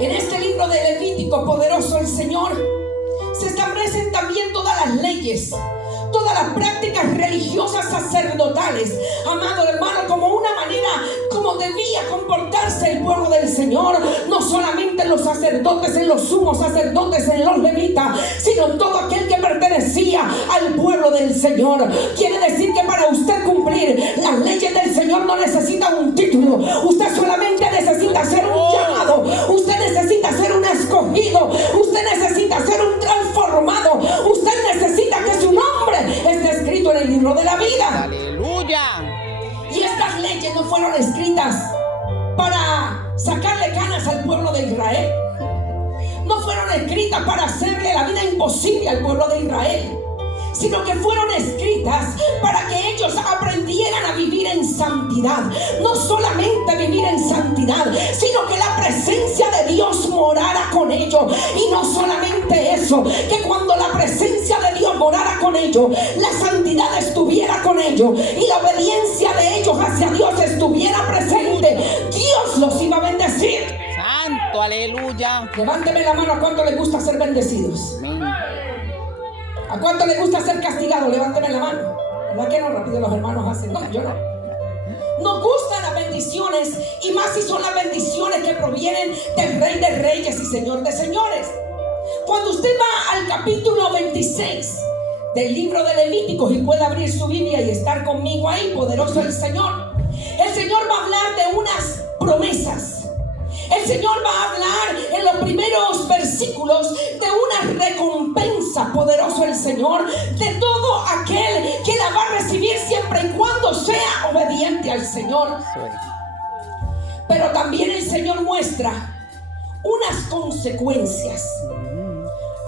En este libro de Levítico, poderoso el Señor, se establecen también todas las leyes, todas las prácticas religiosas sacerdotales, amado hermano, como una manera como debía comportarse el pueblo del Señor. No solamente los sacerdotes, en los sumos sacerdotes, en los levitas, sino todo aquel que pertenecía al pueblo del Señor. Quiere decir que para usted cumplir las leyes del Señor no necesita un título. Usted solamente necesita ser un llamado. Usted necesita ser un escogido. Usted necesita ser un transformado. Usted necesita que su nombre esté escrito en el libro de la vida. Aleluya. Y estas leyes no fueron escritas para sacarle canas al pueblo de Israel. No fueron escritas para hacerle la vida imposible al pueblo de Israel, sino que fueron escritas para que ellos aprendieran a vivir en santidad. No solamente vivir en santidad, sino que la presencia de Dios morara con ellos. Y no solamente eso, que cuando la presencia de Dios morara con ellos, la santidad estuviera con ellos y la obediencia de ellos hacia Dios estuviera presente. Dios los iba a bendecir. Santo, aleluya. Levánteme la mano a cuánto les gusta ser bendecidos. Amén. ¿A cuánto le gusta ser castigado? Levánteme la mano. ¿Verdad que no? Rápido los hermanos hacen. No, yo no. Nos gustan las bendiciones, y más si son las bendiciones que provienen del Rey de Reyes y Señor de Señores. Cuando usted va al capítulo 26 del libro de Levíticos y puede abrir su Biblia y estar conmigo ahí, poderoso el Señor va a hablar de unas promesas. El Señor va a hablar en los primeros versículos de una recompensa, poderoso el Señor, de todo aquel que la va a recibir siempre y cuando sea obediente al Señor. Pero también el Señor muestra unas consecuencias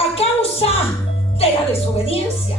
a causa de la desobediencia.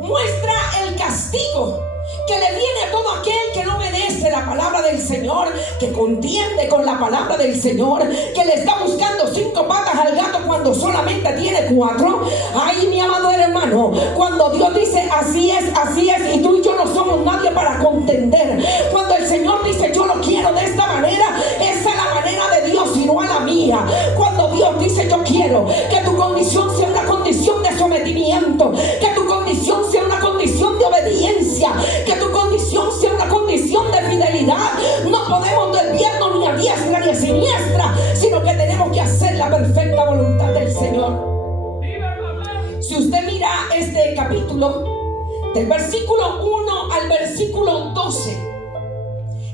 Muestra el castigo que le viene a todo aquel que no obedece la palabra del Señor, que contiende con la palabra del Señor, que le está buscando 5 patas al gato cuando solamente tiene 4. Ay, mi amado hermano, cuando Dios dice así es, y tú y yo no somos nadie para contender. Cuando el Señor dice yo lo quiero de esta manera, esa es la manera de Dios y no a la mía. Cuando Dios dice yo quiero que tu condición sea una condición de sometimiento, que tu condición sea una condición de obediencia, que tu condición sea una condición de fidelidad, no podemos desviarnos ni a diestra ni a siniestra, sino que tenemos que hacer la perfecta voluntad del Señor. Si usted mira este capítulo, del versículo 1 al versículo 12,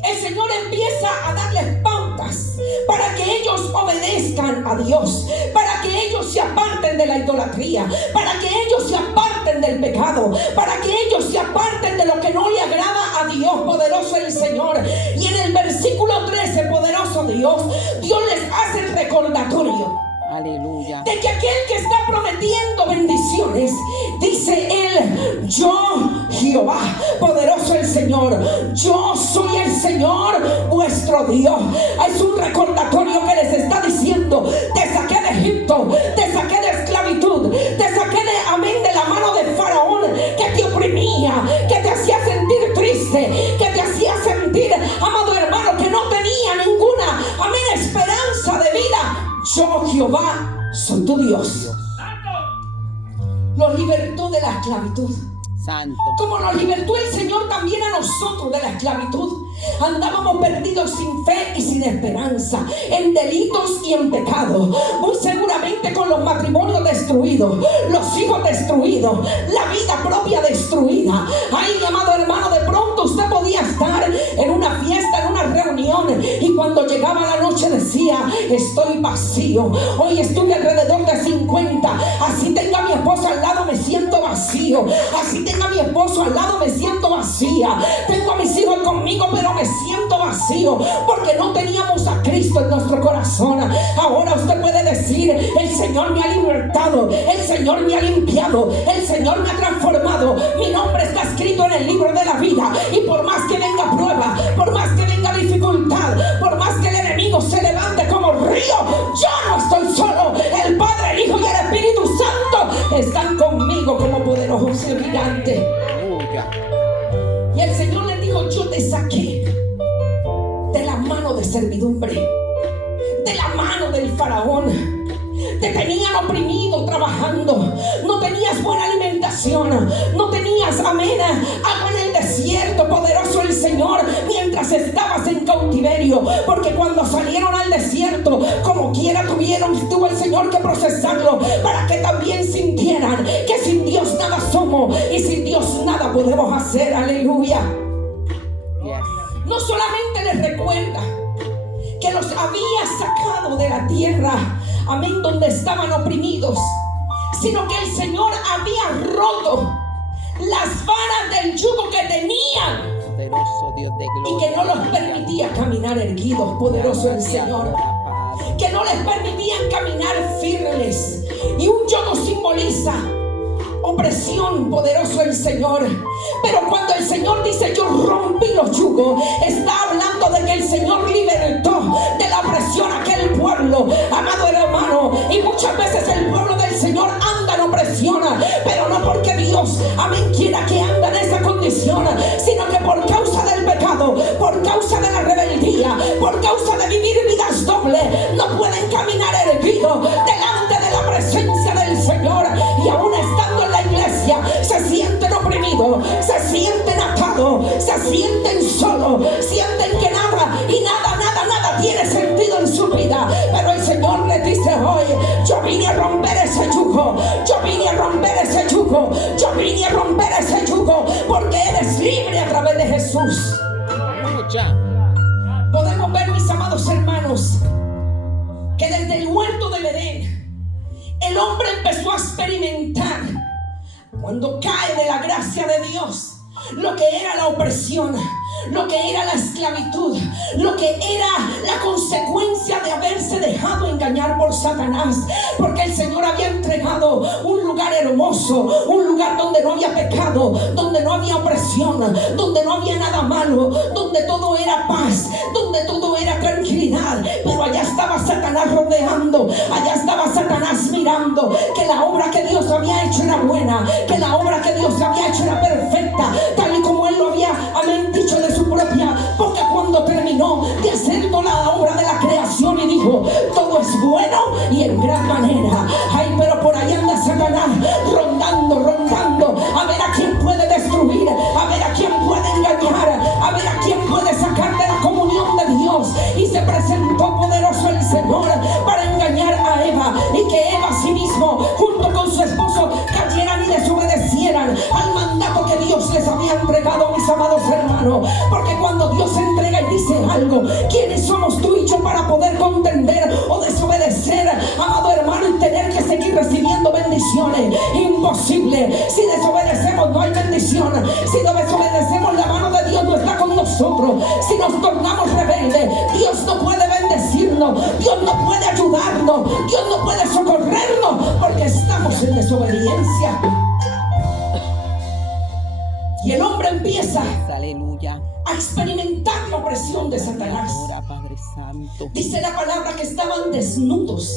el Señor empieza a darles pautas para que ellos obedezcan a Dios, para que ellos se aparten de la idolatría, para que ellos se aparten del pecado, para que ellos se aparten de lo que no le agrada a Dios, poderoso el Señor. Y en el versículo 13, poderoso Dios les hace el recordatorio. Aleluya. De que aquel que está prometiendo bendiciones, dice él, yo Jehová, poderoso el Señor, yo soy el Señor vuestro Dios. Es un recordatorio que les está diciendo: te saqué de Egipto, te saqué de esclavitud, te saqué de la mano de Faraón, que te oprimía, que te hacía sentir triste, que te hacía sentir, amado hermano, que no tenía ninguna, esperanza de vida. Yo Jehová soy tu Dios. Los libertó de la esclavitud. Santo. Como nos libertó el Señor también a nosotros de la esclavitud. Andábamos perdidos sin fe y sin esperanza, en delitos y en pecado, muy seguramente con los matrimonios destruidos, los hijos destruidos, la vida propia destruida. Ay, mi amado hermano, de pronto usted podía estar en una fiesta, en una reunión, y cuando llegaba la noche decía: estoy vacío. Hoy estuve alrededor de 50. Así tenga mi esposo al lado, me siento vacío. Así tenga mi esposo al lado, me siento vacía. Tengo a mis hijos conmigo, pero me siento vacío, porque no teníamos a Cristo en nuestro corazón. Ahora usted puede decir: el Señor me ha libertado, el Señor me ha limpiado, el Señor me ha transformado. Mi nombre está escrito en el libro de la vida, y por más que venga prueba, por más que venga dificultad, por más que el enemigo se levante como río, yo no estoy solo. El Padre, el Hijo y el Espíritu Santo están conmigo como poderosos gigantes. Y el Señor les dijo: yo te saqué de la mano de servidumbre, de la mano del faraón. Te tenían oprimido trabajando, no tenías buena alimentación, no tenías, amén, agua en el desierto. Poderoso el Señor, mientras estabas en cautiverio, porque cuando salieron al desierto, como quiera tuvo el Señor que procesarlo, para que también sintieran que sin Dios nada somos y sin Dios nada podemos hacer. Aleluya. No solamente les recuerda que los había sacado de la tierra, amén, donde estaban oprimidos, sino que el Señor había roto las varas del yugo que tenían, Poderoso Dios de gloria, y que no los permitía caminar erguidos. Poderoso el Señor, que no les permitían caminar firmes. Y un yugo simboliza opresión. Poderoso el Señor. Pero cuando el Señor dice yo rompí los yugos, está hablando de que el Señor libertó de la opresión a aquel pueblo, amado hermano. Y muchas veces el pueblo del Señor anda en opresión, pero no porque Dios, amén, quiera que anda en esa condición, sino que por causa del pecado, por causa de la rebeldía, por causa de vivir vidas dobles, no pueden caminar erguidos delante de la presencia del Señor. Y aún estando en la iglesia se sienten oprimidos, se sienten atados, se sienten solos, sienten que nada y nada tiene sentido en su vida. Pero el Señor les dice hoy: yo vine a romper ese yugo, yo vine a romper ese yugo, yo vine a romper ese yugo, porque eres libre a través de Jesús. Podemos ver, mis amados hermanos, que desde el huerto del Edén el hombre empezó a experimentar, cuando cae de la gracia de Dios, lo que era la opresión, lo que era la esclavitud, lo que era la consecuencia de haberse dejado engañar por Satanás. Porque el Señor había entregado un lugar hermoso, un lugar donde no había pecado, donde no había opresión, donde no había nada malo, donde todo era paz, donde todo era tranquilidad. Pero allá estaba Satanás rodeando, allá estaba Satanás mirando que la obra que Dios había hecho era buena, que la obra que Dios había hecho era perfecta, tal y como él lo había, amén, dicho de su propia boca cuando terminó de hacer toda la obra de la creación y dijo: todo es bueno y en gran manera. Ay, pero por ahí anda Satanás rondando, a ver a quién puede destruir, a ver a quién puede engañar, a ver a quién puede sacar de la comunión de Dios. Y se presentó poderoso el Señor para engañar a Eva, y que Eva a sí mismo junto con su esposo cayeran y desobedecieran al mandato que Dios les había entregado, mis amados hermanos. Porque cuando Dios entrega y dice algo, ¿quiénes somos tú y yo para poder contender o desobedecer, amado hermano, y tener que seguir recibiendo bendiciones? Imposible. Si desobedecemos no hay bendición. Si desobedecemos, la mano de Dios no está con nosotros. Si nos tornamos rebeldes, Dios no puede bendecirnos, Dios no puede ayudarnos, Dios no puede socorrernos, porque estamos en desobediencia. Y el hombre empieza, aleluya, a experimentar la opresión de Satanás. Ahora, Padre Santo. Dice la palabra que estaban desnudos,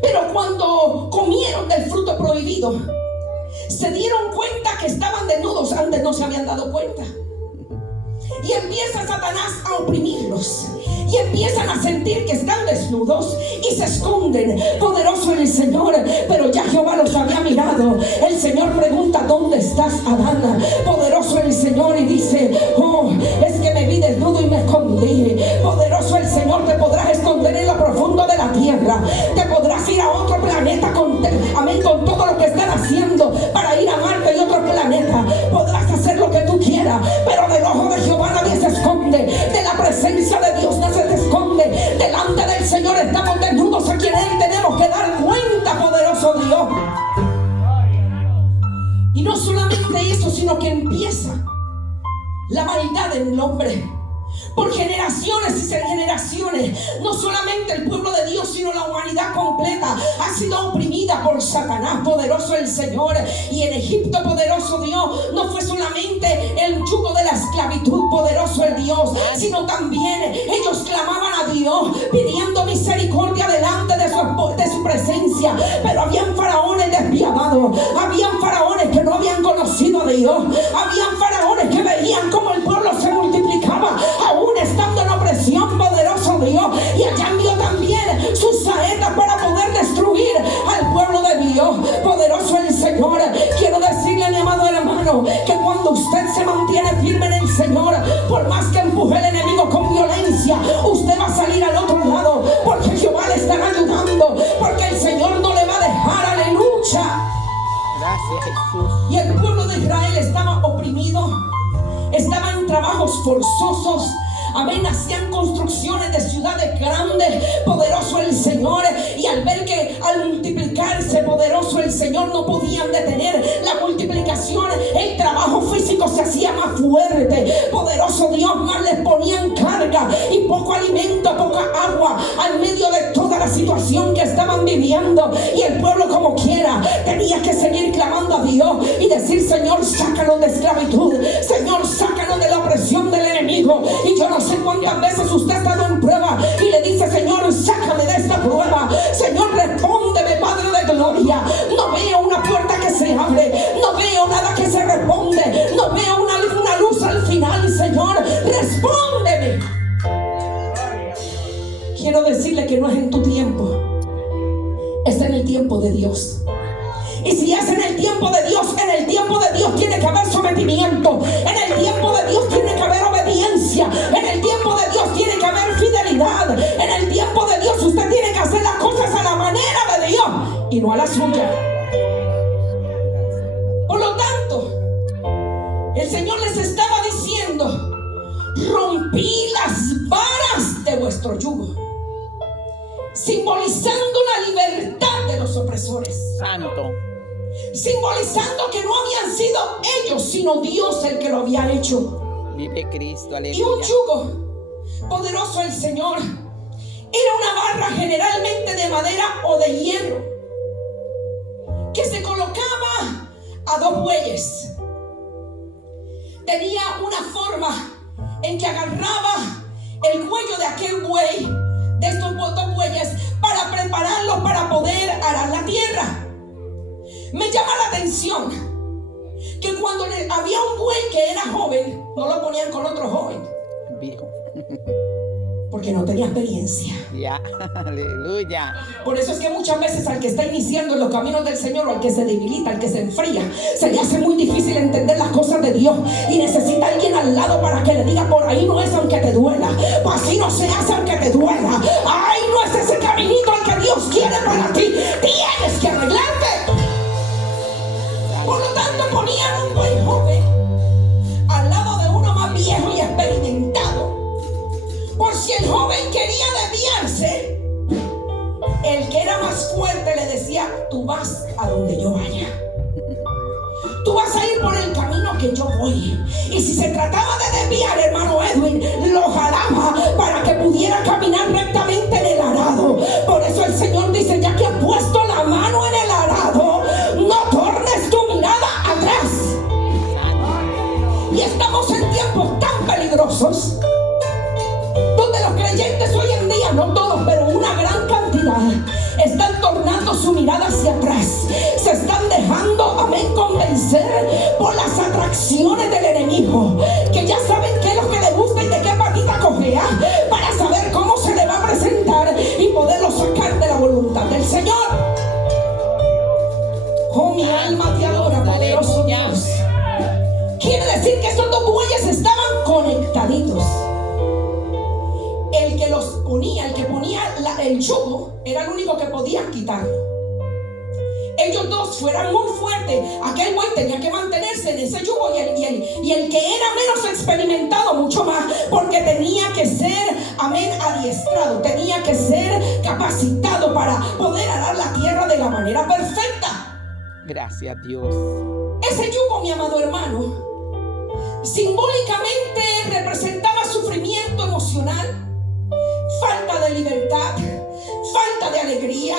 pero cuando comieron del fruto prohibido, se dieron cuenta que estaban desnudos. Antes no se habían dado cuenta. Y empieza Satanás a oprimirlos, y empiezan a sentir que están desnudos y se esconden. Poderoso el Señor, pero ya Jehová los había mirado. El Señor pregunta: ¿dónde estás, Adán? Poderoso el Señor, y dice: oh, es que me vi desnudo y me escondí. Poderoso el Señor, te podrás esconder en lo profundo de la tierra, te podrás ir a otro planeta amén, con todo lo que están haciendo para ir a Marte y otro planeta. Podrás hacer lo que tú quieras, pero del ojo de Jehová nadie se esconde, de la presencia de Dios no se te esconde. Delante del Señor estamos desnudos, a quien Él tenemos que dar cuenta, poderoso Dios. Y no solamente eso, sino que empieza la maldad en el hombre. Por generaciones y generaciones, no solamente el pueblo de Dios, sino la humanidad completa ha sido oprimida por Satanás. Poderoso el Señor. Y en Egipto, poderoso Dios, no fue solamente el yugo de la esclavitud, poderoso el Dios, sino también ellos clamaban a Dios pidiendo misericordia delante de su presencia. Pero habían faraones despiadados, habían faraones que no habían conocido a Dios, habían faraones que veían cómo el pueblo se multiplicaba aún estando en opresión, poderoso Dios, y allá envió sus saetas para poder destruir al pueblo de Dios. Poderoso el Señor. Quiero decirle, mi amado hermano, que cuando usted se mantiene firme en el Señor, por más que empuje el enemigo con violencia, usted va a salir al otro lado, porque Jehová le estará ayudando, porque el Señor no le va a dejar. Aleluya. Gracias, Jesús. Y el pueblo de Israel estaba oprimido, estaba en trabajos forzosos. Amén, hacían construcciones de ciudades grandes. Poderoso el Señor. Y al ver que al multiplicarse, poderoso el Señor, no podían detener la multiplicación, el trabajo físico se hacía más fuerte. Poderoso Dios, más les ponían carga y poco alimento, poca agua, al medio de toda la situación que estaban viviendo. Y el pueblo, como quiera, tenía que seguir clamando a Dios y decir: Señor, sácanos de esclavitud, Señor, sácanos de la opresión del enemigo. Y yo no sé cuántas veces usted ha estado en prueba y le dice: Señor, sácame de esta prueba. Señor, respóndeme, Padre de gloria. No veo una puerta que se abre, no veo nada que se responde, no veo una luz al final. Señor, respóndeme. Quiero decirle que no es en tu tiempo, es en el tiempo de Dios. Y si es en el tiempo de Dios, en el tiempo de Dios tiene que haber sometimiento. En el tiempo de Dios tiene que haber obediencia. En el tiempo de Dios tiene que haber fidelidad. En el tiempo de Dios usted tiene que hacer las cosas a la manera de Dios y no a la suya. Por lo tanto, el Señor les estaba diciendo: rompí las varas de vuestro yugo, simbolizando la libertad de los opresores. Santo. Simbolizando que no habían sido ellos, sino Dios el que lo había hecho. Vive Cristo, aleluya. Y un yugo, poderoso el Señor, era una barra generalmente de madera o de hierro, que se colocaba a dos bueyes. Tenía una forma en que agarraba el cuello de aquel buey, de estos dos bueyes, para prepararlos para poder arar la tierra. Me llama la atención que cuando había un buey que era joven, no lo ponían con otro joven, Viejo. porque no tenía experiencia. Ya, aleluya. Por eso es que muchas veces al que está iniciando en los caminos del Señor, o al que se debilita, al que se enfría, se le hace muy difícil entender las cosas de Dios, y necesita alguien al lado para que le diga: por ahí no es aunque te duela, pues así no se hace aunque te duela, ahí no es ese caminito al que Dios quiere para ti, tienes que arreglarte. Por lo tanto, ponían un buen joven al lado de uno más viejo y experimentado, por si el joven quería desviarse. El que era más fuerte le decía: tú vas a donde yo vaya, tú vas a ir por el camino que yo voy. Y si se trataba de desviar, hermano Edwin lo jalaba para que pudiera caminar rectamente en el arado. Por eso el Señor dice: ya que has puesto la mano en el arado, no tornes tu mirada atrás. Y estamos en tiempos tan peligrosos, donde los creyentes hoy en día, no todos, pero una gran cantidad, están tornando su mirada hacia atrás. Se están dejando, amén, convencer por las atracciones del enemigo, que ya saben qué es lo que le gusta y de qué patita cojea, para saber cómo se le va a presentar y poderlo sacar de la voluntad del Señor. Oh, mi alma te adora, poderoso Dios. Quiere decir que estos dos bueyes estaban conectaditos. El que los ponía, el que ponía el yugo, era el único que podía quitarlo. Ellos dos fueran muy fuertes, aquel buey tenía que mantenerse en ese yugo, y el que era menos experimentado mucho más, porque tenía que ser, amén, adiestrado, tenía que ser capacitado para poder arar la tierra de la manera perfecta. Gracias, Dios. Ese yugo, mi amado hermano, simbólicamente representaba sufrimiento emocional, falta de libertad, falta de alegría,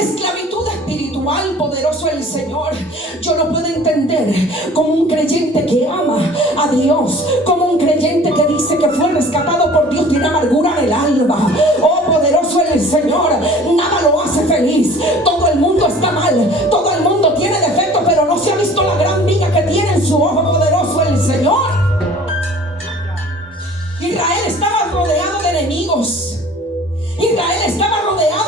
esclavitud espiritual. Poderoso el Señor. Yo no puedo entender como un creyente que ama a Dios, como un creyente que dice que fue rescatado por Dios, tiene amargura en el alma. Oh, poderoso el Señor. Nada lo hace feliz. Todo el mundo está mal, todo el mundo tiene defectos, pero no se ha visto la gran viga que tiene en su ojo. Poderoso el Señor. Israel estaba rodeado de enemigos. Israel estaba rodeado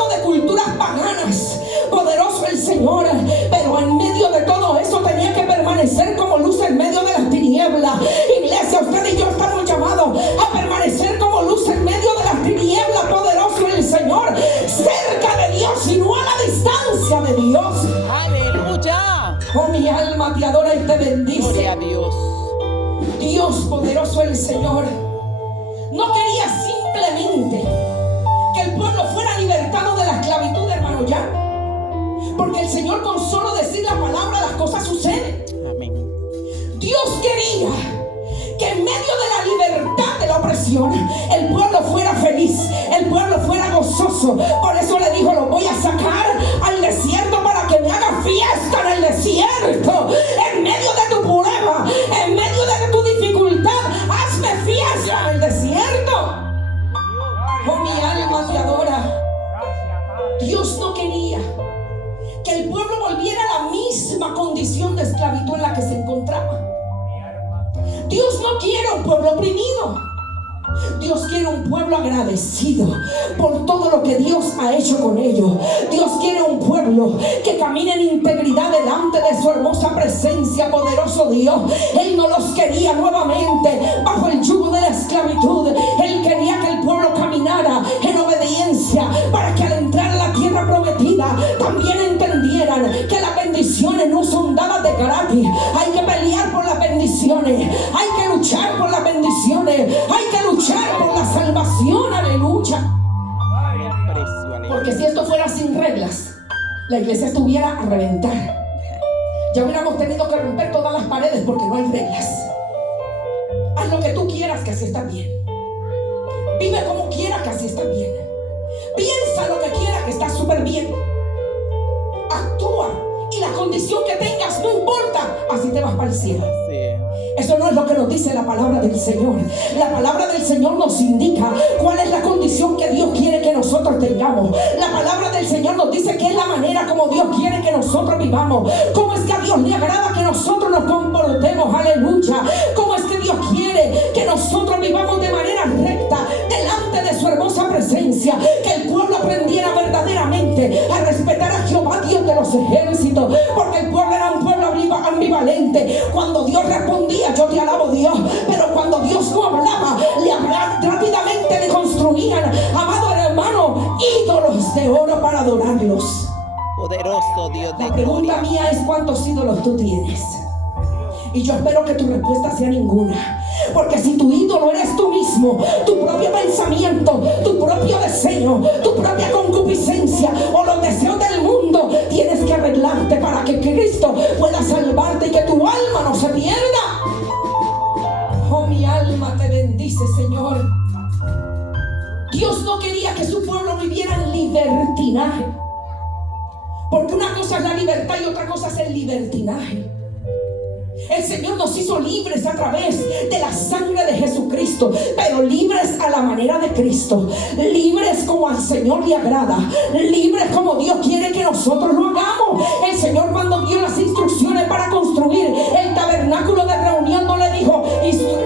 paganas. Poderoso el Señor. Pero en medio de todo eso tenía que permanecer como luz en medio de las tinieblas. Iglesia, usted y yo estamos llamados a permanecer como luz en medio de las tinieblas. Poderoso el Señor, cerca de Dios y no a la distancia de Dios. Aleluya. Oh, mi alma te adora y te bendice. Gloria a Dios. Dios, poderoso el Señor, no quería simplemente que el pueblo fuera libertado de la esclavitud, hermano, ya. Porque el Señor, con solo decir la palabra, las cosas suceden. Amén. Dios quería que en medio de la libertad de la opresión, el pueblo fuera feliz, el pueblo fuera gozoso. Por eso le dijo: lo voy a sacar al desierto para que me haga fiesta en el desierto. En medio de tu prueba, en medio de tu dificultad, hazme fiesta en el desierto. Oh, mi alma te adora. Dios no quería que el pueblo volviera a la misma condición de esclavitud en la que se encontraba. Dios no quiere un pueblo oprimido. Dios quiere un pueblo agradecido por todo lo que Dios ha hecho con ellos. Dios quiere un pueblo que camine en integridad delante de su hermosa presencia. Poderoso Dios, Él no los quería nuevamente bajo el yugo de la esclavitud. Él quería que el pueblo caminara en obediencia, para que al entrar a la tierra prometida también entendieran que las bendiciones no son dadas de gratis. Hay que pelear por las bendiciones, hay que luchar por las bendiciones, hay que luchar por la salvación. Aleluya. Porque si esto fuera sin reglas, la iglesia estuviera a reventar. Ya hubiéramos tenido que romper todas las paredes, porque no hay reglas. Haz lo que tú quieras, que así está bien. Vive como quieras, que así está bien. Piensa lo que quieras, que está súper bien. Actúa, y la condición que tengas no importa, así te vas para el cielo. Sí. Eso no es lo que nos dice la palabra del Señor. La palabra del Señor nos indica cuál es la condición que Dios quiere que nosotros tengamos. La palabra del Señor nos dice que es la manera como Dios quiere que nosotros vivamos. Cómo es que a Dios le agrada que nosotros nos comportemos. Aleluya. Cómo es que Dios quiere que nosotros vivamos de manera recta delante de su hermosa presencia. Que el pueblo aprendiera verdaderamente a respetar a Jehová, Dios de los ejércitos. Porque el pueblo era un pueblo ambivalente. Cuando Dios respondía: yo te alabo, Dios. Pero cuando Dios no hablaba, rápidamente le construían, amado hermano, ídolos de oro para adorarlos. Poderoso Dios de La pregunta gloria. mía es: ¿cuántos ídolos tú tienes? Y yo espero que tu respuesta sea ninguna. Porque si tu ídolo eres tú mismo, tu propio pensamiento, tu propio deseo, tu propia concupiscencia o los deseos del mundo, tienes que arreglarte para que Cristo pueda salvarte y que tu alma no se pierda. Oh, mi alma te bendice, Señor. Dios no quería que su pueblo viviera en libertinaje. Porque una cosa es la libertad y otra cosa es el libertinaje. El Señor nos hizo libres a través de la sangre de Jesucristo, pero libres a la manera de Cristo, libres como al Señor le agrada, libres como Dios quiere que nosotros lo hagamos. El Señor, cuando dio las instrucciones para construir el tabernáculo de reunión, no le dijo: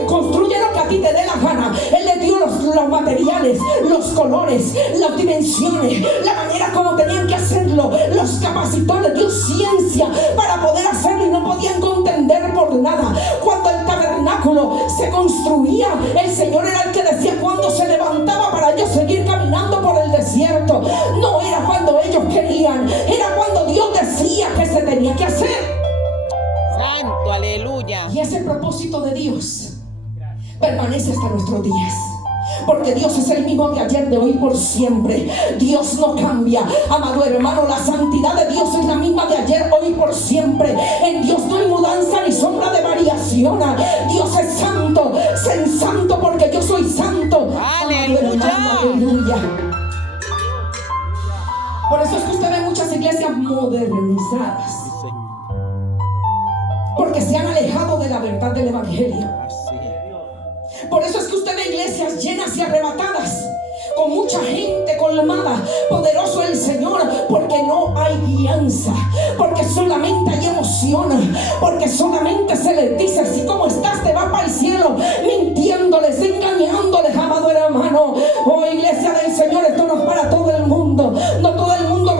construye lo que a ti te dé la gana. Él le dio los materiales, los colores, las dimensiones, la manera como tenían que hacerlo, los capacitó, le dio ciencia para poder hacerlo, y no podían contender por nada. Cuando el tabernáculo se construía, el Señor era el que decía cuándo se levantaba para ellos seguir caminando por el desierto. No era cuando ellos querían, era cuando Dios decía que se tenía que hacer. Santo, aleluya. Y ese propósito de Dios permanece hasta nuestros días. Porque Dios es el mismo de ayer, de hoy, por siempre. Dios no cambia, amado hermano. La santidad de Dios es la misma de ayer, hoy, por siempre. En Dios no hay mudanza ni sombra de variación. Dios es santo, sé santo porque yo soy santo. Aleluya. Aleluya. Por eso es que usted ve muchas iglesias modernizadas, Sí, Señor. porque se han alejado de la verdad del evangelio. Así. Por eso es que usted ve iglesias llenas y arrebatadas, con mucha gente colmada. Poderoso el Señor, porque no hay guianza, porque solamente hay emoción, porque solamente se les dice: así como estás te vas para el cielo, mintiéndoles, engañándoles, amado hermano. Oh, iglesia del Señor, esto no es para todo el mundo. No todo el mundo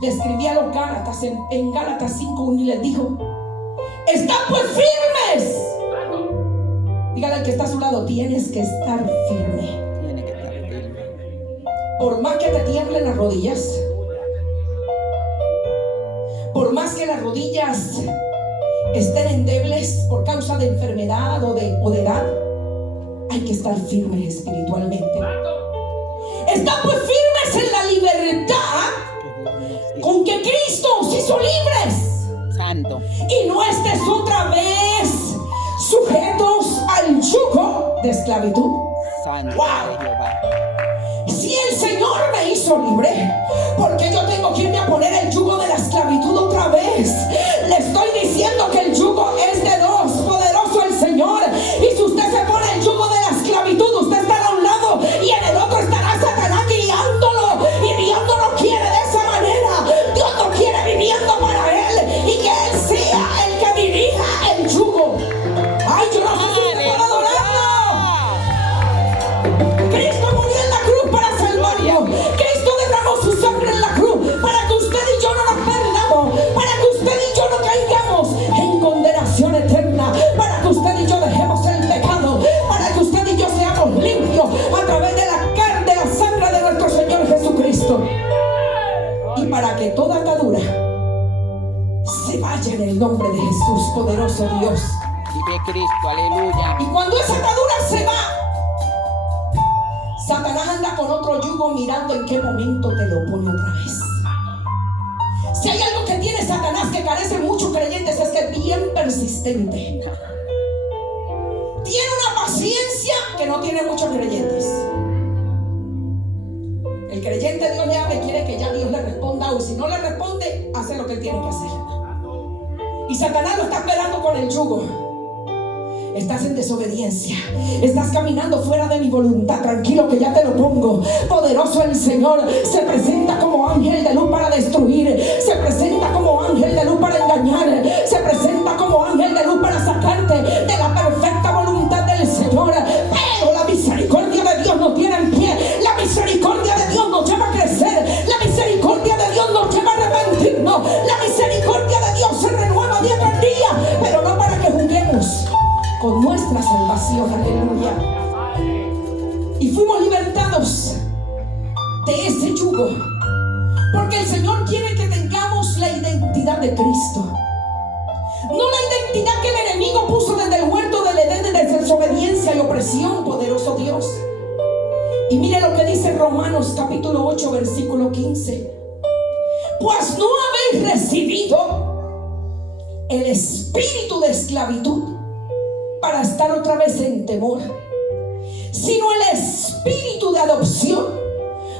le escribía a los Gálatas en Gálatas 5:1 y les dijo: están pues firmes. Dígale al que está a su lado: tienes que estar firme. Tiene que estar firme. Por más que te tiemblen las rodillas, por más que las rodillas estén endebles por causa de enfermedad o de edad, hay que estar firmes espiritualmente. Están pues firmes en la libertad con que Cristo os hizo libres. Santo. Y no estés otra vez sujetos al yugo de esclavitud. Santo Wow. de Jehová. Si el Señor me hizo libre, ¿por qué yo tengo que irme a poner el yugo de la esclavitud otra vez? Le estoy diciendo que el yugo es de dos. Poderoso el Señor. Y si usted se pone el yugo de la esclavitud, usted estará a un lado y en el otro estará Satanás guiándolo. Y Dios no lo quiere de esa manera. Dios no quiere viviendo para Él y que Él sea el que dirija el yugo. Ay, yo no sé si usted puede adorarlo. Cristo murió en la cruz para salvarnos. Cristo derramó su sangre en la cruz para que usted y yo no nos perdamos, para que usted y yo no caigamos en condenación eterna, para que usted y yo dejemos el pecado, para que usted y yo seamos limpios a través de la sangre de nuestro Señor Jesucristo, y para que toda atadura se vaya en el nombre de Jesús. Poderoso Dios. Vive Cristo, aleluya. Y cuando esa atadura se va, Satanás anda con otro yugo mirando en qué momento te lo pone otra vez. Si hay algo que tiene Satanás que carece muchos creyentes, es que es bien persistente. Tiene una paciencia que no tiene muchos creyentes. El creyente, Dios le habla y quiere que ya Dios le responda, o si no le responde, hace lo que él tiene que hacer. Y Satanás lo está esperando con el yugo. Estás en desobediencia, estás caminando fuera de mi voluntad. Tranquilo que ya te lo pongo. Poderoso el Señor. Se presenta como ángel de luz para destruir, se presenta como ángel de luz para engañar, se presenta como ángel de luz para sacarte de la perfecta voluntad del Señor. Pero la misericordia de Dios nos tiene en pie. La misericordia de Dios nos lleva a crecer. La misericordia de Dios nos lleva a arrepentirnos. La misericordia de Dios se renueva día tras día, pero no para que juguemos con nuestra salvación. Aleluya. Y fuimos libertados de ese yugo, porque el Señor quiere que tengamos la identidad de Cristo, no la identidad que el enemigo puso desde el huerto del Edén de desobediencia y opresión. Poderoso Dios. Y mire lo que dice Romanos capítulo 8 versículo 15: pues no habéis recibido el espíritu de esclavitud para estar otra vez en temor, sino el espíritu de adopción,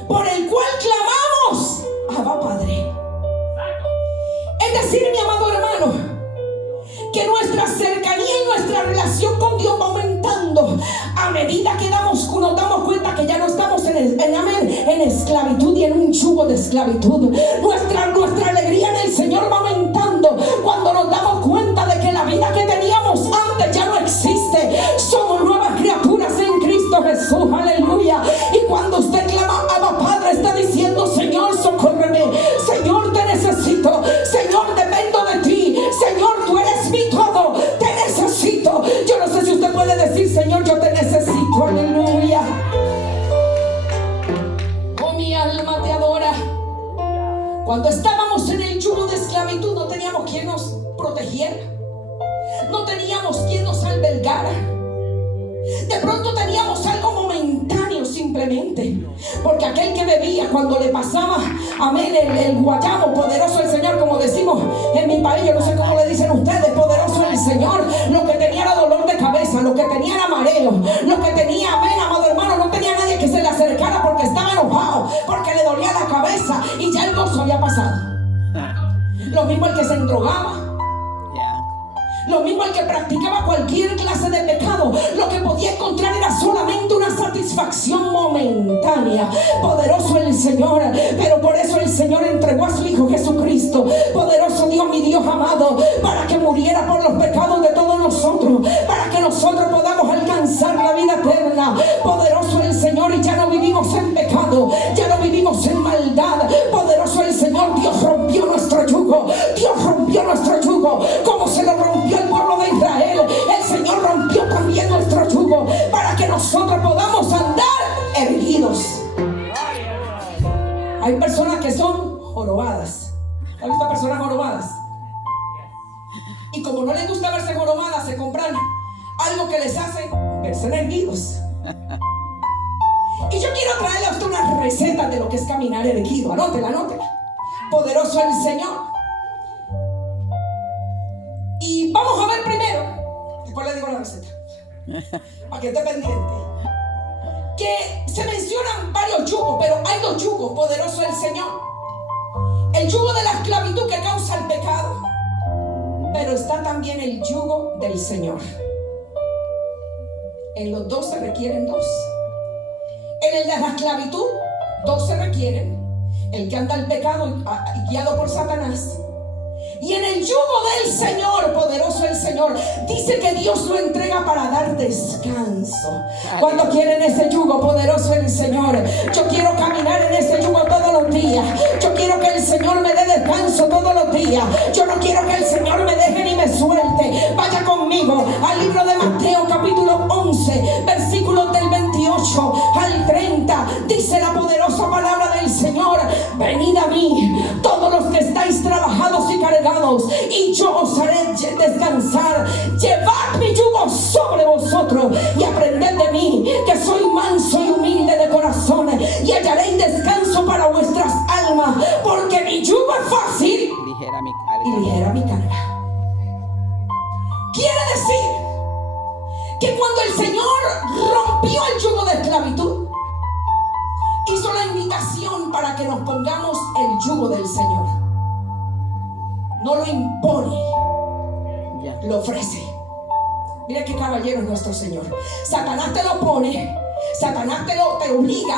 por el cual clamamos: Abba, Padre. Es decir, mi amado hermano, que nuestra cercanía y nuestra relación con Dios va aumentando a medida que nos damos cuenta que ya no estamos en esclavitud y en un yugo de esclavitud. Nuestra alegría en el Señor va aumentando cuando nos damos cuenta de que la vida que teníamos antes ya no existe. Somos nuevas criaturas en Cristo Jesús. Aleluya. Y cuando usted clama Abba, Padre, está diciendo: Señor, socórreme. Señor, te necesito. Señor, dependo de ti. Señor, tú eres mi todo. Te necesito. Yo no sé si usted puede decir: Señor, yo te necesito. Aleluya. Oh, mi alma te adora. Cuando estábamos en el yugo de esclavitud, no teníamos quien nos protegiera, no teníamos quien nos albergara. De pronto teníamos algo momentáneo simplemente, porque aquel que bebía, cuando le pasaba, amén, el guayabo, poderoso el Señor, como decimos en mi país, yo no sé cómo le dicen ustedes, poderoso el Señor, lo que tenía era dolor de cabeza, lo que tenía era mareo, lo que tenía, amén, amado hermano, no tenía nadie que se le acercara porque estaba enojado, porque le dolía la cabeza y ya el gozo había pasado. Lo mismo el que se endrogaba, lo mismo el que practicaba cualquier clase de pecado, lo que podía encontrar era solamente una satisfacción momentánea. Poderoso el Señor, pero por eso el Señor entregó a su Hijo Jesucristo. Poderoso Dios, mi Dios amado, para que muriera por los pecados de todos nosotros, para que nosotros podamos alcanzar la vida eterna. Poderoso el Señor, y ya no vivimos en pecado, ya no vivimos en maldad. Poderoso el Señor, Dios ¿Has visto a personas jorobadas? Y como no les gusta verse jorobadas, se compran algo que les hace verse erguidos. Y yo quiero traerle a usted una receta de lo que es caminar erguido. Anótela, anótela. Poderoso el Señor. Y vamos a ver primero, después le digo la receta, para que esté pendiente, que se mencionan varios yugos, pero hay dos yugos. Poderoso el Señor. El yugo de la esclavitud que causa el pecado, pero está también el yugo del Señor. En los dos se requieren dos. En el de la esclavitud, dos se requieren: el que anda al pecado guiado por Satanás. Y en el yugo del Señor, poderoso el Señor, dice que Dios lo entrega para dar descanso. Cuando quieren ese yugo, poderoso el Señor, yo quiero caminar en ese yugo todos los días. Yo quiero que el Señor me dé descanso todos los días. Yo no quiero que el Señor me deje ni me suelte. Vaya conmigo al libro de Mateo capítulo 11, versículos del 28 al 30. Dice la poderosa palabra del Señor: venid a mí, todos los que estáis trabajados y cargados, y yo os haré descansar. Llevad mi yugo sobre vosotros y aprended de mí, que soy manso y humilde de corazón, y hallaréis descanso para vuestras almas, porque mi yugo es fácil y ligera mi carga. Quiere decir que cuando el Señor rompió el yugo de esclavitud, hizo la invitación para que nos pongamos el yugo del Señor. No lo impone, lo ofrece. Mira qué caballero es nuestro Señor. Satanás te lo pone, Satanás te obliga,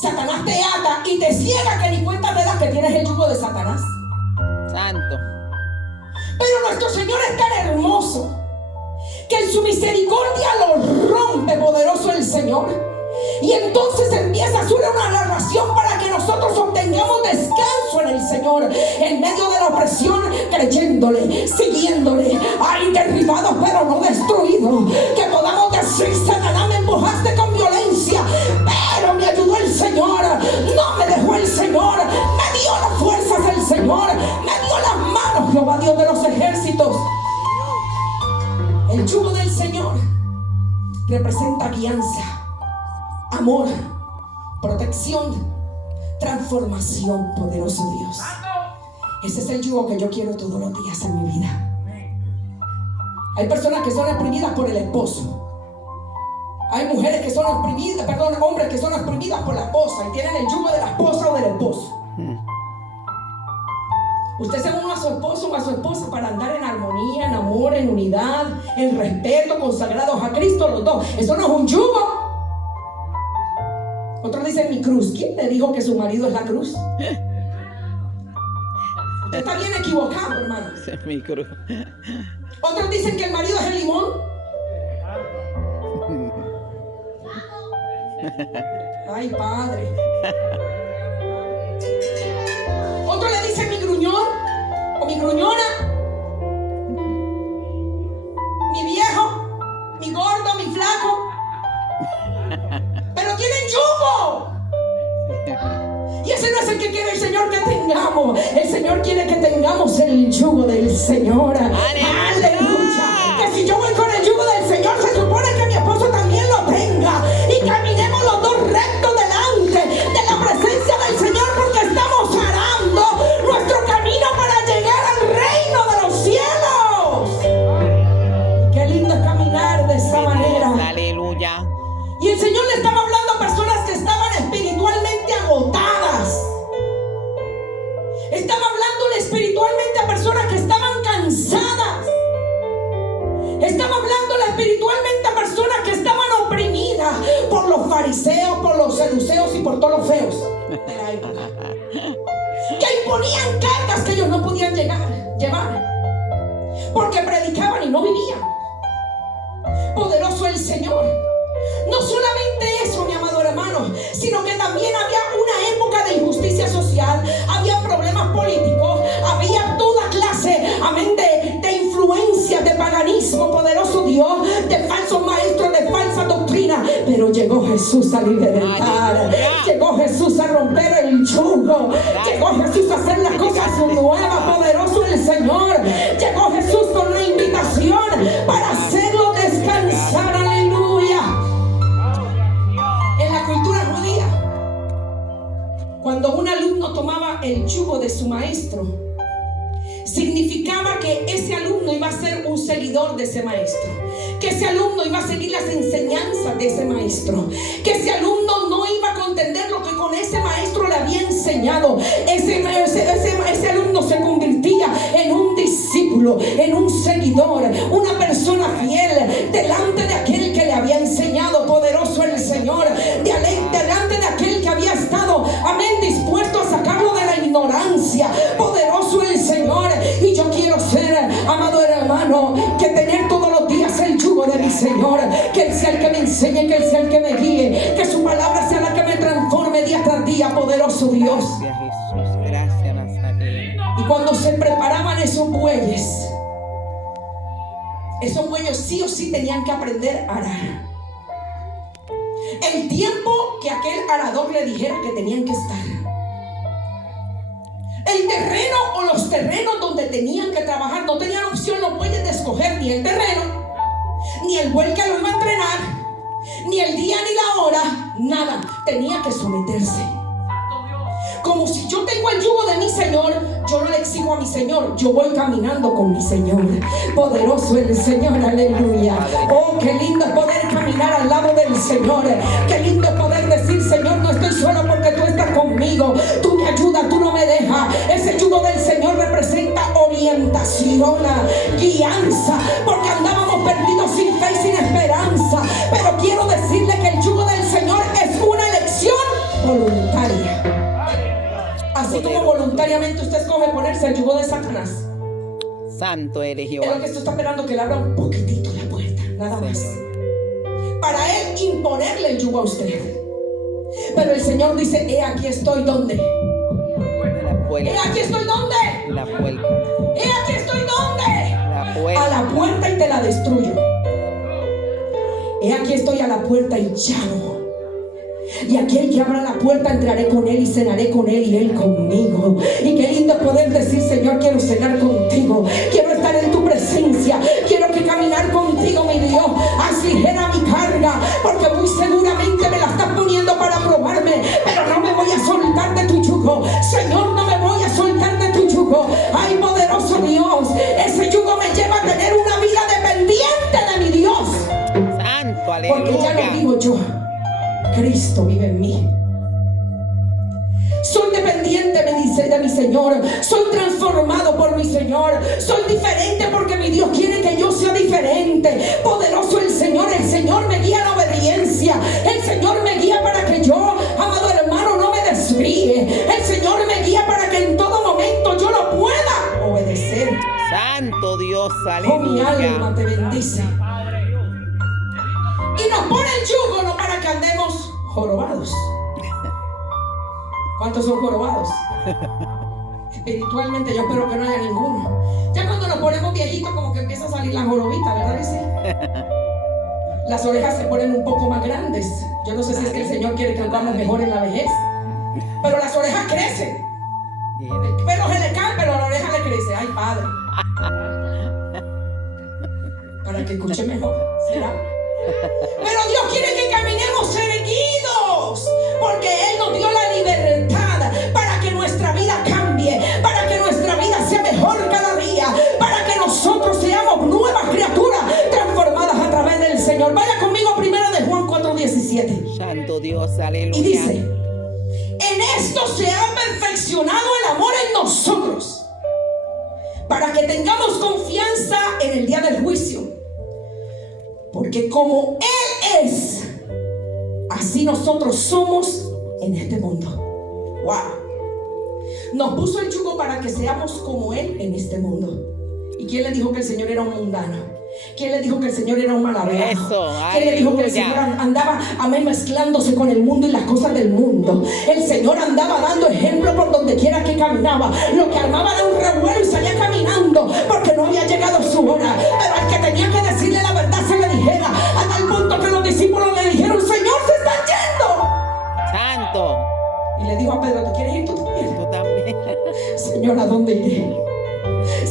Satanás te ata y te ciega que ni cuenta te das que tienes el yugo de Satanás. Santo. Pero nuestro Señor es tan hermoso que en su misericordia lo rompe, poderoso el Señor. Y entonces empieza a hacer una narración para que nosotros obtengamos descanso en el Señor, en medio de la opresión, creyéndole, siguiéndole. Ay, derribados pero no destruidos, que podamos decir: Satanás, me empujaste con violencia, pero me ayudó el Señor. No me dejó el Señor, me dio las fuerzas del Señor, me dio las manos Jehová Dios de los ejércitos. El yugo del Señor representa guianza, amor, protección, transformación, poderoso Dios. Ese es el yugo que yo quiero todos los días en mi vida. Hay personas que son oprimidas por el esposo. Hay mujeres que son oprimidas, hombres que son oprimidas por la esposa y tienen el yugo de la esposa o del esposo. Usted se une a su esposo o a su esposa para andar en armonía, en amor, en unidad, en respeto, consagrados a Cristo los dos. Eso no es un yugo. Otros dicen mi cruz. ¿Quién le dijo que su marido es la cruz? Usted está bien equivocado, hermano. Es mi cruz. Otros dicen que el marido es el limón. Ay, padre. Otros le dicen mi gruñón o mi gruñona, mi viejo, mi gordo, mi flaco. Pero tienen yugo. Y ese no es el que quiere el Señor que tengamos. El Señor quiere que tengamos el yugo del Señor. Aleluya. Que si yo voy con el yugo del Señor, se supone que mi esposo también lo tenga. Y caminemos los dos rectos delante de la presencia del Señor, porque estamos arando nuestro camino para llegar al reino de los cielos. Qué lindo es caminar de esa manera. Aleluya. Y el Señor le estaba hablando a personas que estaban espiritualmente agotadas. Estaba hablándole espiritualmente a personas que estaban cansadas. Estaba hablándole espiritualmente a personas que estaban oprimidas por los fariseos, por los saduceos y por todos los feos de la época, que imponían cargas que ellos no podían llevar, porque predicaban y no vivían. Poderoso el Señor. No solamente eso, mi amado hermano, sino que también había una época de injusticia social, había problemas políticos, había toda clase, amén, de influencias, de paganismo, poderoso Dios, de falsos maestros, de falsa doctrina. Pero llegó Jesús a libertar, llegó Jesús a romper el yugo, llegó Jesús a hacer las cosas nuevas. yugo de su maestro, significaba que ese alumno iba a ser un seguidor de ese maestro, que ese alumno iba a seguir las enseñanzas de ese maestro, que ese alumno no iba a contender lo que con ese maestro le había enseñado. Ese alumno se convertía en un discípulo, en un seguidor, una persona fiel delante de aquel que le había enseñado. Poderoso el Señor, delante de aquel que había estado, amén, dispuesto a sacarlo de la ignorancia. Poderoso el Señor. Y yo quiero ser, amado hermano, que tener todos los días el yugo de mi Señor, que Él sea el que me enseñe, que Él sea el que me guíe, que su palabra sea la que me transforme día tras día. Poderoso Dios. Gracias, Jesús. Gracias, Nazareno. Y cuando se preparaban esos bueyes sí o sí tenían que aprender a arar el tiempo que aquel arador le dijera que tenían que estar. El terreno o los terrenos donde tenían que trabajar, no tenían opción los bueyes de escoger ni el terreno, ni el buey que lo iba a entrenar, ni el día ni la hora, nada. Tenía que someterse. Como si yo tengo el yugo de mi Señor, yo no le exijo a mi Señor, yo voy caminando con mi Señor. Poderoso el Señor, aleluya. Oh, qué lindo es poder caminar al lado del Señor. Qué lindo es poder decir: Señor, no estoy solo porque tú estás conmigo, tú me ayudas, tú no me dejas. Ese yugo del Señor representa orientación, guianza, porque andábamos perdidos sin fe y sin esperanza. Pero quiero decirle que el yugo del Señor es una elección voluntaria. Así como voluntariamente usted escoge ponerse el yugo de Satanás. Santo eres Es Jehová. lo que usted está esperando, que le abra un poquitito la puerta, nada más, para Él imponerle el yugo a usted. Pero el Señor dice: he aquí estoy, ¿dónde? La puerta. He aquí estoy, ¿dónde? La puerta. He aquí estoy, ¿dónde? La puerta. A la puerta y te la destruyo. He aquí estoy a la puerta y llamo. Y aquel que abra la puerta, entraré con él y cenaré con él y él conmigo. Y qué lindo poder decir: Señor, quiero cenar contigo, quiero estar en tu presencia, quiero que caminar contigo, mi Dios. Haz ligera mi carga, porque muy seguramente me la estás poniendo para probarme, pero no me voy a soltar de tu yugo. Señor, no me voy a soltar de tu yugo. Ay, poderoso Dios, ese yugo me lleva a tener una vida dependiente de mi Dios. Santo, aleluya. Porque ya lo digo yo, Cristo vive en mí. Soy dependiente, me dice, de mi Señor. Soy transformado por mi Señor. Soy diferente porque mi Dios quiere que yo sea diferente. Poderoso el Señor me guía a la obediencia. El Señor me guía para que yo, amado hermano, no me desvíe. El Señor me guía para que en todo momento yo lo pueda obedecer. Santo Dios, Oh, mi alma aleluya. te bendice. Y nos pone el yugo no para que andemos jorobados. ¿Cuántos son jorobados? Espiritualmente yo espero que no haya ninguno. Ya cuando nos ponemos viejitos como que empieza a salir la jorobita, ¿verdad que sí? Las orejas se ponen un poco más grandes. Yo no sé si es que el Señor quiere que andamos mejor en la vejez, pero las orejas crecen. El pelo se le cae, pero la oreja le crece. Ay, Padre, para que escuche mejor, ¿será? Pero Dios quiere que caminemos erguidos, porque Él nos dio la libertad para que nuestra vida cambie, para que nuestra vida sea mejor cada día, para que nosotros seamos nuevas criaturas transformadas a través del Señor. Vaya conmigo primero de Juan 4:17. Santo Dios, aleluya. Y dice: en esto se ha perfeccionado el amor en nosotros, para que tengamos confianza en el día del juicio. Porque como Él es, así nosotros somos en este mundo. Wow. Nos puso el yugo para que seamos como Él en este mundo. ¿Y quién le dijo que el Señor era un mundano? ¿Quién le dijo que el Señor era un malhablado? Eso, ¿Quién le dijo que el aleluya. Señor andaba, amén, mezclándose con el mundo y las cosas del mundo? El Señor andaba dando ejemplo por donde quiera que caminaba. Lo que armaba era un revuelo y salía caminando porque no había llegado su hora. Pero al que tenía que decirle la verdad se le dijera, a tal punto que los discípulos le dijeron: Señor, se está yendo. Santo. Y le dijo a Pedro: ¿tú quieres ir tú también? Tú también. Señor, ¿a dónde iré?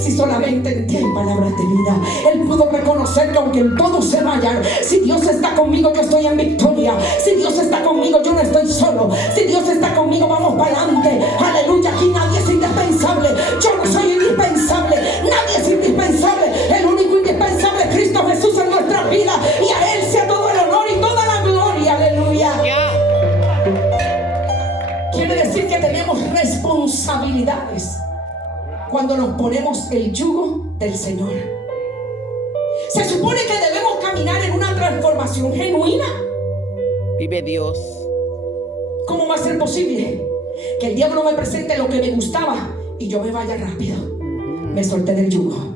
Si solamente en ti hay palabras de vida. Él pudo reconocer que aunque todos se vayan, si Dios está conmigo, yo estoy en victoria. Si Dios está conmigo, yo no estoy solo. Si Dios está conmigo, vamos para adelante. Aleluya, aquí nadie es indispensable. Yo no soy indispensable. Nadie es indispensable. El único indispensable es Cristo Jesús en nuestra vida. Y a Él sea todo el honor y toda la gloria. Aleluya. Quiere decir que tenemos responsabilidades cuando nos ponemos el yugo del Señor. Se supone que debemos caminar en una transformación genuina. Vive Dios. ¿Cómo va a ser posible que el diablo me presente lo que me gustaba y yo me vaya rápido? Me solté del yugo.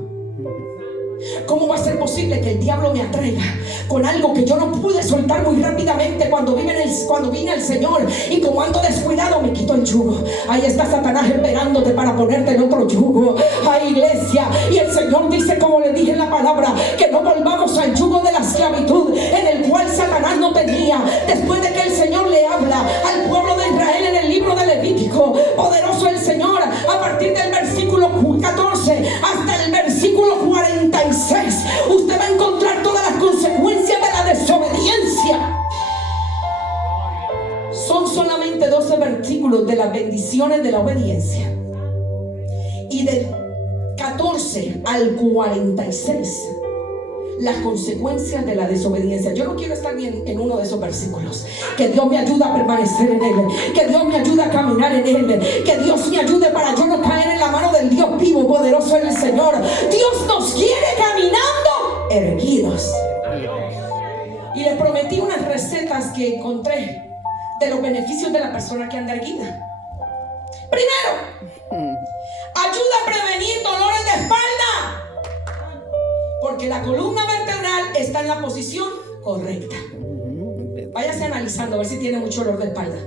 ¿Cómo va a ser posible que el diablo me atraiga con algo que yo no pude soltar muy rápidamente cuando vine al Señor? Y como ando descuidado, me quito el yugo. Ahí está Satanás esperándote para ponerte en otro yugo. Ay, iglesia. Y el Señor dice, como le dije en la palabra, que no volvamos al yugo de la esclavitud en el cual Satanás no tenía. Después de que el Señor le habla al pueblo de Israel en el libro de Levítico, poderoso el Señor, a partir del versículo 14 hasta el versículo 46, usted va a encontrar todas las consecuencias de la desobediencia. Son solamente 12 versículos de las bendiciones de la obediencia. Y del 14 al 46, las consecuencias de la desobediencia. Yo no quiero estar bien en uno de esos versículos. Que Dios me ayude a permanecer en Él. Que Dios me ayude a caminar en Él. Que Dios me ayude para yo no caer en la mano del Dios vivo, poderoso en el Señor. Dios nos quiere caminando erguidos. Y les prometí unas recetas que encontré de los beneficios de la persona que anda erguida. Primero, ayuda a prevenir dolores de espalda, porque la columna vertebral está en la posición correcta. Váyase analizando a ver si tiene mucho dolor de espalda.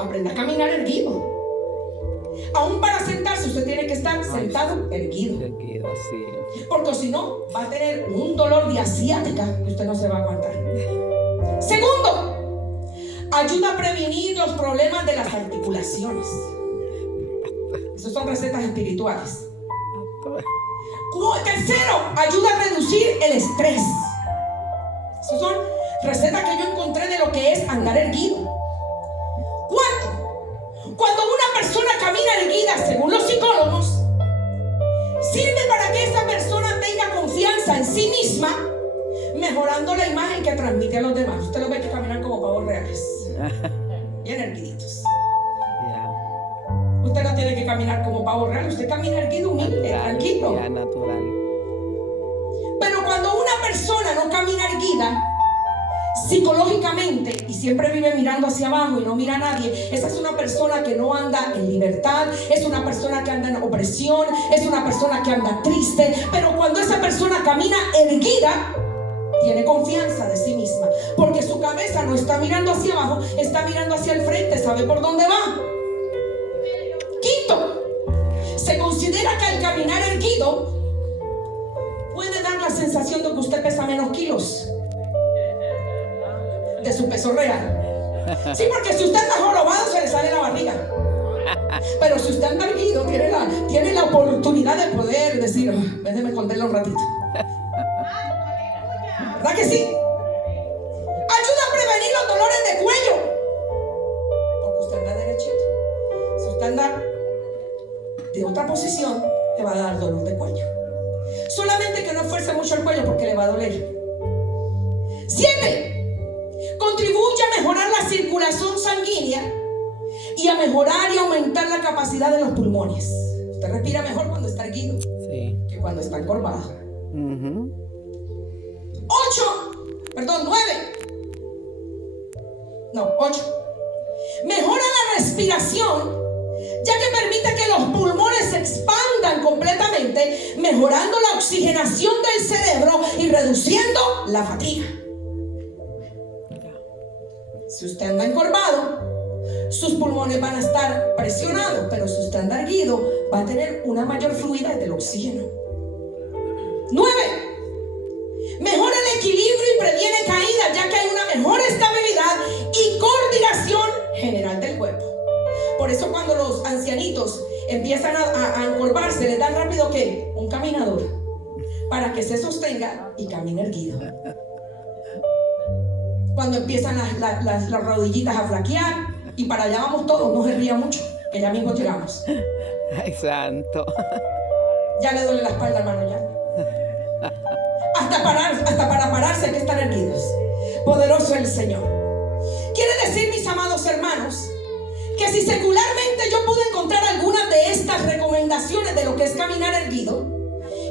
Aprenda a caminar erguido. Aún para sentarse usted tiene que estar sentado erguido. Porque si no, va a tener un dolor de asiática que usted no se va a aguantar. Segundo, ayuda a prevenir los problemas de las articulaciones. Esas son recetas espirituales. Tercero, ayuda a reducir el estrés. Esas son recetas que yo encontré de lo que es andar erguido. Cuarto, cuando una persona camina erguida, según los psicólogos, sirve para que esa persona tenga confianza en sí misma, mejorando la imagen que transmite a los demás. Usted lo ve que caminan como pavos reales, bien erguiditos. Usted no tiene que caminar como pavo real, usted camina erguido, humilde, tranquilo. Ya, natural. Pero cuando una persona no camina erguida, psicológicamente, y siempre vive mirando hacia abajo y no mira a nadie, esa es una persona que no anda en libertad, es una persona que anda en opresión, es una persona que anda triste. Pero cuando esa persona camina erguida, tiene confianza de sí misma, porque su cabeza no está mirando hacia abajo, está mirando hacia el frente, sabe por dónde va. Quinto, se considera que al caminar erguido puede dar la sensación de que usted pesa menos kilos de su peso real. Sí, porque si usted está jorobado se le sale la barriga. Pero si usted anda erguido, tiene la oportunidad de poder decir, déjeme esconderlo un ratito. ¿Verdad que sí? Ayuda a prevenir los dolores de cuello, porque usted anda derechito. Si usted anda de otra posición, le va a dar dolor de cuello. Solamente que no esfuerce mucho el cuello porque le va a doler. 7. Contribuye a mejorar la circulación sanguínea y a mejorar y aumentar la capacidad de los pulmones. Usted respira mejor cuando está erguido, sí, que cuando está encorvado. 8. Mejora la respiración, ya que permite que los pulmones se expandan completamente, mejorando la oxigenación del cerebro y reduciendo la fatiga. Si usted anda encorvado, sus pulmones van a estar presionados, pero si usted anda erguido, va a tener una mayor fluidez del oxígeno. 9. Mejora el equilibrio y previene caídas, ya que hay una mejor estabilidad y coordinación general del cuerpo. Por eso cuando los ancianitos empiezan a encorvarse, les dan rápido ¿qué? Un caminador, para que se sostenga y camine erguido. Cuando empiezan las rodillitas a flaquear, y para allá vamos todos, no se ría mucho, que ya mismo llegamos. Ay, santo. Ya le duele la espalda, hermano, ya. Hasta para pararse hay que estar erguidos. Poderoso el Señor. Quiere decir, mis amados hermanos, que si secularmente yo pude encontrar algunas de estas recomendaciones de lo que es caminar erguido,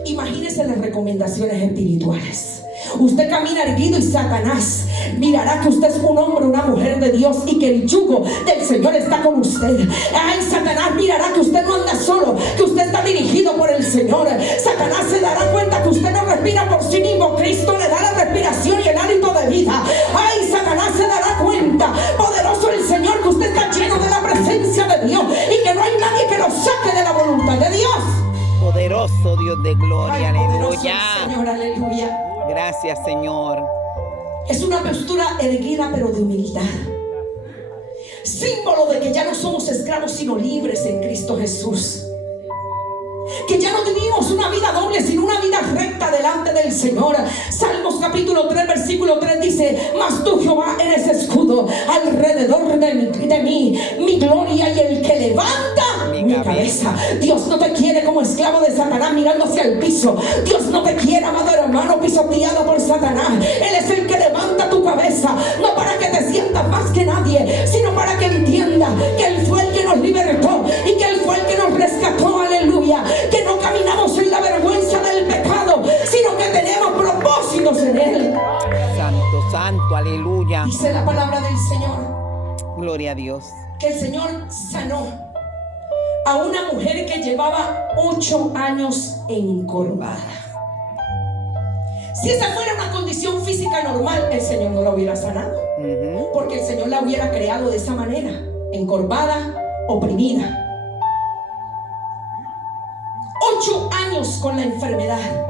imagínense las recomendaciones espirituales. Usted camina erguido y Satanás mirará que usted es un hombre, una mujer de Dios, y que el yugo del Señor está con usted. Ay, Satanás mirará que usted no anda solo, que usted está dirigido por el Señor. Satanás se dará cuenta que usted no respira por sí mismo. Cristo le da la respiración y el hálito de vida. Ay, Satanás se dará cuenta, poderoso el Señor, que usted está lleno de la presencia de Dios y que no hay nadie que lo saque de la voluntad de Dios. Poderoso Dios de gloria, ay, poderoso aleluya. el Señor, aleluya. Gracias, Señor. Es una postura erguida pero de humildad, símbolo de que ya no somos esclavos sino libres en Cristo Jesús, que ya no vivimos una vida doble sino una vida recta delante del Señor. Salmos capítulo 3 versículo 3 dice: mas tú, Jehová, eres escudo alrededor de mí, mi gloria y el que levanta mi cabeza. Dios no te quiere como esclavo de Satanás mirando hacia el piso. Dios no te quiere, amado hermano, pisoteado por Satanás. Él es el que levanta tu cabeza, no para que te sientas más que nadie, sino para que entienda que Él fue el que nos libertó y que Él fue el que nos rescató, aleluya. Que no caminamos en la vergüenza del pecado, sino que tenemos propósitos en Él. Santo, santo, aleluya. Dice la palabra del Señor, Gloria a Dios. que el Señor sanó a una mujer que llevaba 8 años encorvada. Si esa fuera una condición física normal, el Señor no la hubiera sanado, porque el Señor la hubiera creado de esa manera, encorvada, oprimida. 8 años con la enfermedad.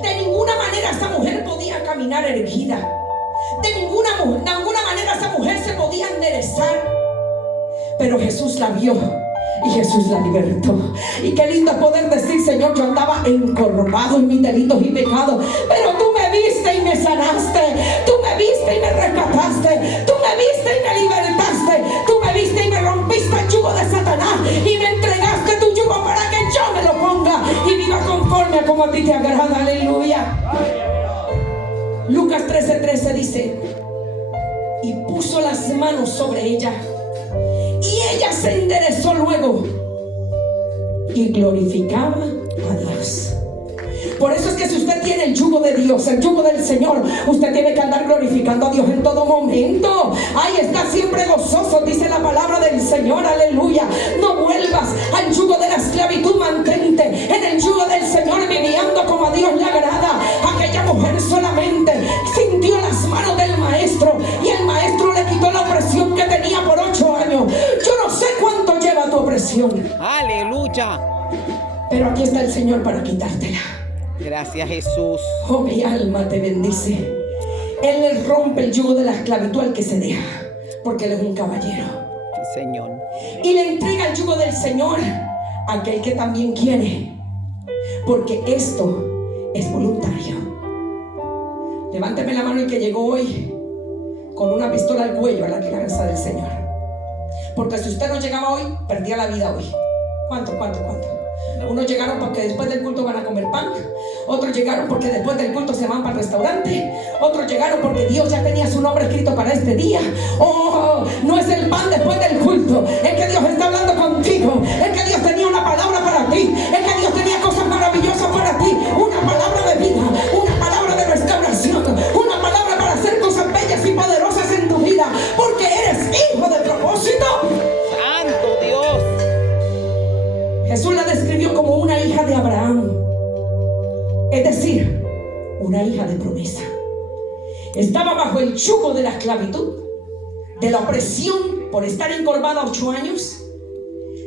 De ninguna manera esa mujer podía caminar erguida. De ninguna manera esa mujer se podía enderezar. Pero Jesús la vio y Jesús la libertó. Y qué lindo poder decir: Señor, yo andaba encorvado en mis delitos y pecados, pero tú me viste y me sanaste. Tú me viste y me rescataste. Tú me viste y me libertaste. Tú me viste y me rompiste el yugo de Satanás y me entregaste tu yugo para que yo me lo ponga y viva conforme a como a ti te agrada. Aleluya. Lucas 13:13 dice: y puso las manos sobre ella, y ella se enderezó luego y glorificaba a Dios. Por eso es que si usted tiene el yugo de Dios, el yugo del Señor, usted tiene que andar glorificando a Dios en todo momento. Ay, está siempre gozoso, dice la palabra del Señor, aleluya. No vuelvas al yugo de la esclavitud, mantente en el yugo del Señor, viviendo como a Dios le agrada. Aquella mujer solamente sintió las manos del maestro y el maestro le quitó la opresión que tenía por 8 años. Yo no sé cuánto lleva tu opresión, Aleluya. pero aquí está el Señor para quitártela. Gracias, Jesús. Oh, mi alma te bendice. Él le rompe el yugo de la esclavitud al que se deja, porque Él es un caballero. Sí, Señor. Y le entrega el yugo del Señor a aquel que también quiere, porque esto es voluntario. Levánteme la mano el que llegó hoy con una pistola al cuello a la cabeza del Señor, porque si usted no llegaba hoy, perdía la vida hoy. ¿Cuánto? Unos llegaron porque después del culto van a comer pan. Otros llegaron porque después del culto se van para el restaurante. Otros llegaron porque Dios ya tenía su nombre escrito para este día. Oh, no es el pan después del culto. Es que Dios está hablando contigo. Es que Dios tenía una palabra para ti. Es que Dios tenía cosas maravillosas para ti. Una palabra de vida, una palabra de restauración, una palabra para hacer cosas bellas y poderosas en tu vida, porque eres hijo de propósito. Santo Dios. Jesús la describió como una hija de Abraham, es decir, una hija de promesa. Estaba bajo el yugo de la esclavitud, de la opresión por estar encorvada 8 años,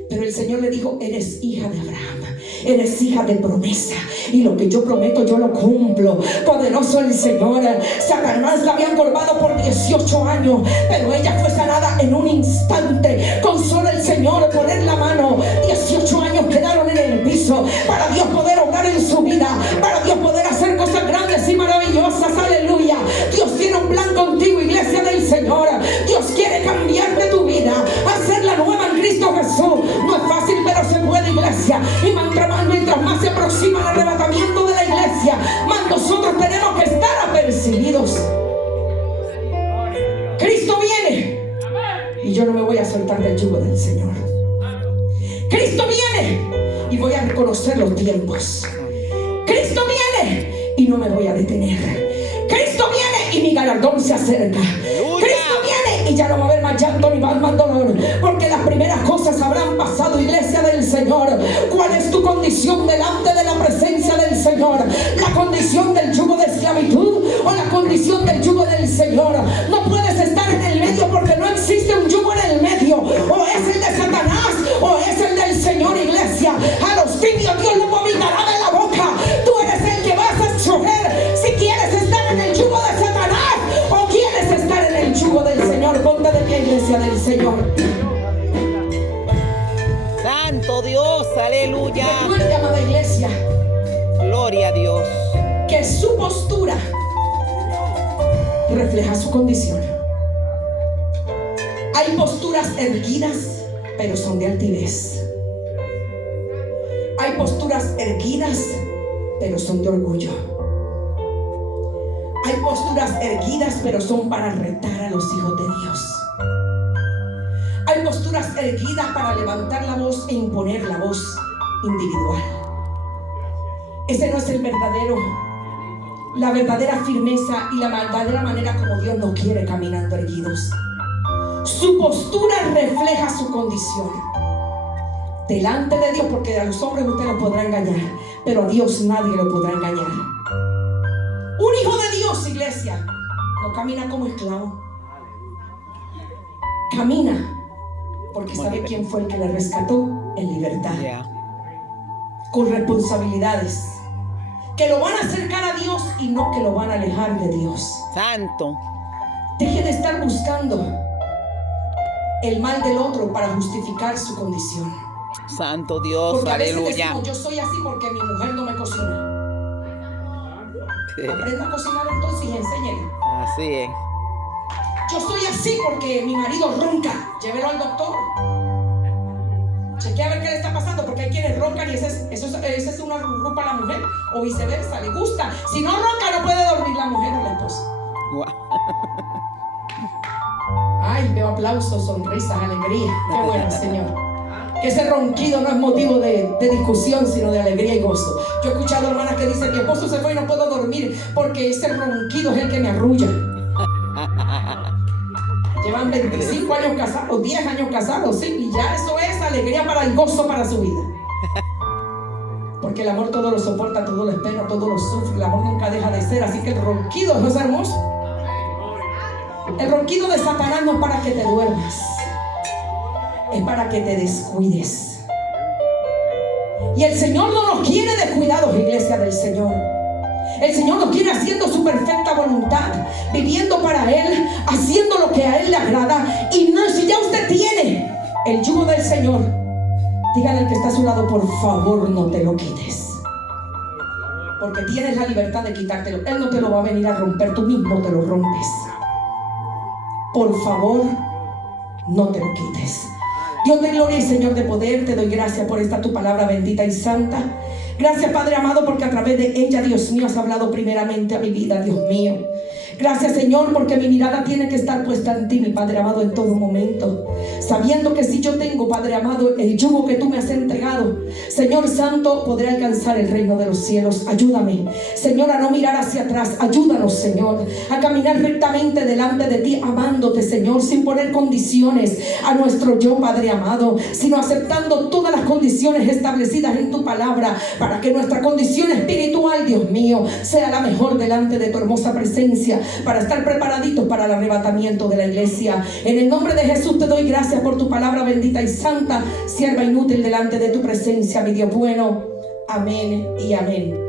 Pero el Señor le dijo: eres hija de Abraham, eres hija de promesa, y lo que yo prometo yo lo cumplo. Poderoso el Señor. Satanás la habían colgado por 18 años, pero ella fue sanada en un instante, con solo el Señor poner la mano. 18 años quedaron en el piso para Dios poder obrar en su vida, para Dios poder hacer cosas grandes y maravillosas. Aleluya. Dios tiene un plan contigo, iglesia del Señor. Dios quiere cambiarte tu vida, hacerla nueva en Cristo Jesús. No es fácil, pero se puede, iglesia. Y mientras más se aproxima el arrebatamiento de la iglesia, más nosotros tenemos que estar apercibidos. Cristo viene y yo no me voy a soltar del yugo del Señor. Cristo viene y voy a reconocer los tiempos. Cristo viene y no me voy a detener. Cristo viene y mi galardón se acerca. Cristo viene y ya no va a haber más llanto ni más dolor, porque las primeras cosas habrán pasado, iglesia del Señor. ¿Cuál es tu condición delante de la presencia del Señor? ¿La condición del yugo de esclavitud o la condición del yugo del Señor? No puedes estar en el medio, porque no existe un yugo en el medio. O es el de Satanás o es el del Señor, iglesia. A los tibios Dios los vomitará de la boca. Tú eres el que vas a escoger si quieres estar en el yugo de Satanás o quieres estar en el yugo del Señor. Ponte de pie, iglesia del Señor. Santo Dios, aleluya. Recuerde, amada iglesia, Gloria a Dios. que su postura refleja su condición. Hay posturas erguidas, pero son de altivez. Hay posturas erguidas, pero son de orgullo. Hay posturas erguidas, pero son para retar a los hijos de Dios. Hay posturas erguidas para levantar la voz e imponer la voz individual. Ese no es la verdadera firmeza y la verdadera manera como Dios nos quiere caminando erguidos. Su postura refleja su condición delante de Dios, porque a los hombres usted los podrá engañar, pero a Dios nadie lo podrá engañar. Un hijo de Dios, iglesia, no camina como esclavo. Camina porque sabe quién fue el que le rescató en libertad. Con responsabilidades que lo van a acercar a Dios y no que lo van a alejar de Dios. Santo. Deje de estar buscando el mal del otro para justificar su condición. Santo Dios, porque a veces aleluya. decimos: yo soy así porque mi mujer no me cocina. Sí. Aprenda a cocinar entonces y enséñele. Así es. Yo soy así porque mi marido ronca. Llévelo al doctor. Chequea a ver qué le está pasando, porque hay quienes roncan y esa es una rupa a la mujer, o viceversa, le gusta. Si no ronca, no puede dormir la mujer o la esposa. Wow. Ay, veo aplausos, sonrisas, alegría. Qué bueno, Señor. Que ese ronquido no es motivo de discusión, sino de alegría y gozo. Yo he escuchado hermanas que dicen: mi esposo se fue y no puedo dormir porque ese ronquido es el que me arrulla. Llevan 25 años casados, 10 años casados, sí, y ya eso es alegría para el gozo para su vida. Porque el amor todo lo soporta, todo lo espera, todo lo sufre. El amor nunca deja de ser, así que el ronquido no es hermoso. El ronquido de Satanás no es para que te duermas, es para que te descuides. Y el Señor no nos quiere descuidados, iglesia del Señor. El Señor nos quiere haciendo su perfecta voluntad, viviendo para Él, haciendo lo que a Él le agrada. Y no, si ya usted tiene el yugo del Señor, dígale al que está a su lado: por favor, no te lo quites, porque tienes la libertad de quitártelo. Él no te lo va a venir a romper, tú mismo te lo rompes. Por favor, no te lo quites. Dios de gloria y Señor de poder, te doy gracias por esta tu palabra bendita y santa. Gracias, Padre amado, porque a través de ella, Dios mío, has hablado primeramente a mi vida, Dios mío. Gracias, Señor, porque mi mirada tiene que estar puesta en ti, mi Padre amado, en todo momento, sabiendo que si yo tengo, Padre amado, el yugo que tú me has entregado, Señor Santo, podré alcanzar el reino de los cielos. Ayúdame, Señor, a no mirar hacia atrás. Ayúdanos, Señor, a caminar rectamente delante de ti, amándote, Señor, sin poner condiciones a nuestro yo, Padre amado, sino aceptando todas las condiciones establecidas en tu palabra, para que nuestra condición espiritual, Dios mío, sea la mejor delante de tu hermosa presencia. para estar preparaditos para el arrebatamiento de la iglesia. En el nombre de Jesús te doy gracias por tu palabra bendita y santa, sierva inútil delante de tu presencia, mi Dios bueno. Amén y amén.